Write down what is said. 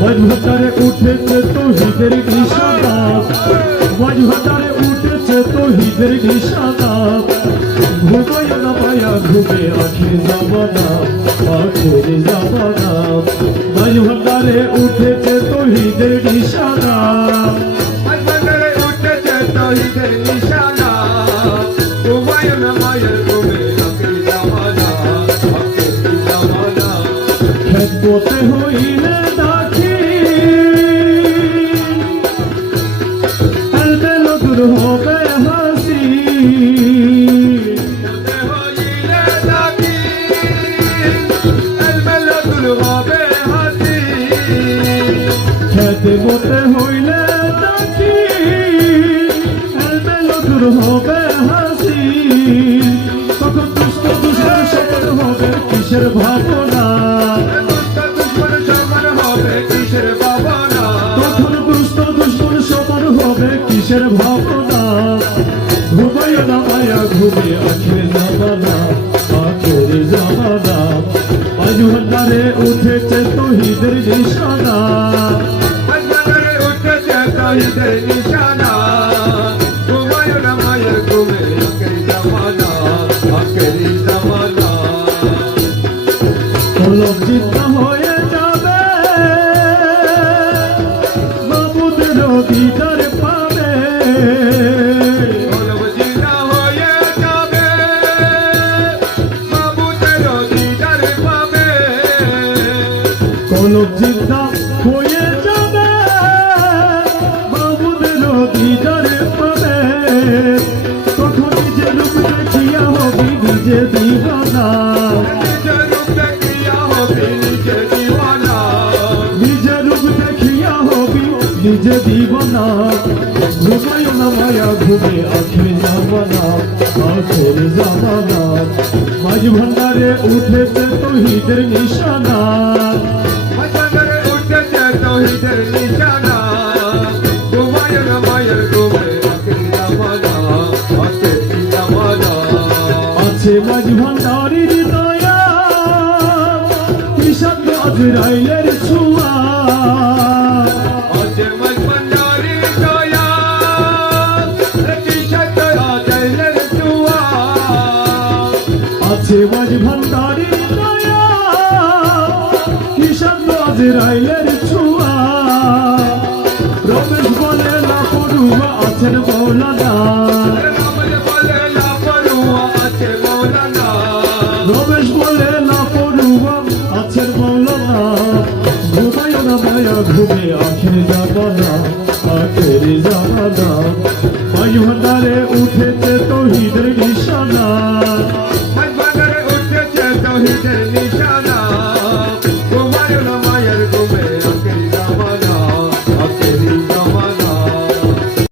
মাঝভান্ডারে উঠেছে তৌহিদের নিশানা, মাঝভান্ডারে উঠেছে তৌহিদের নিশানা। ঘুমায় না মায়া ঘুমে আখির জামানা, আখির জামানা। মাঝভান্ডারে উঠেছে তৌহিদের নিশানা, মাঝভান্ডারে উঠেছে তৌহিদের নিশানা। ঘুমায় না মায়া ঘুমে আখির জামানা, আখির জামানা। খেদমতে হইলে হবে হাসি, খেদমতে হইলে ডাকি এলমেলদুর হবে হাসি। তখন দুষ্ট দুশ্মন সফল হবে কিসের ভাবনা, তখন দুষ্ট দুশ্মন সফল হবে কিসের ভাবনা। ঘুমায় না মায়া ঘুমে আখির জামানা, আখির জামানা। মাঝভান্ডারে উঠেছে তৌহিদের নিশানা, মাঝভান্ডারে উঠেছে তৌহিদের নিশানা। ঘুমায় না মায়া ঘুমে আখির জামানা, আখির জামানা। লজ্জিত হয়ে যাবে মাবুদের দিদার পাবে, লজ্জিত হয়ে যাবে মাবুদের দিদার পাবে। লজ্জিত হয়ে যাবে মাবুদের দিদার পাবে। তখন নিজে রূপ দেখিয়া হবি নিজে দিবানা, নিজের রূপ দেখিয়া হবি নিজে দিওয়ানা, নিজে রূপ দেখিয়া হবি নিজে দিবানা। ঘুমায় না মায়া ঘুমে আখির জামানা, আখির জামানা। মাঝভান্ডারে উঠেছে তৌহিদের নিশানা, মাঝভান্ডারে উঠেছে তৌহিদের নিশানা। ঘুমায় না মায়ের ঘুমে আখির জামানা, আখির জামানা। আছে মাঝভান্ডারির দয়া বিষাক্ত আজরাইলের ছোঁয়া, আছে মাঝভান্ডারির দয়া বিষাক্ত আজরাইলের ছোঁয়া। আছে মাঝভান্ডারির দয়া বিষাক্ত আজরাইলের ছোঁয়া। রমেশ বলে না পড়ুয়া আছেন মৌলানা, রমেশ বলে লাপরুয়া আছে মৌলানা, রমেশ বলে না পড়ুয়া আছেন মৌলানা। ঘুমায় না মায়া ঘুমে আখির জামানা, আখির জামানা। মাঝভান্ডারে উঠেছে তৌহিদের নিশানা।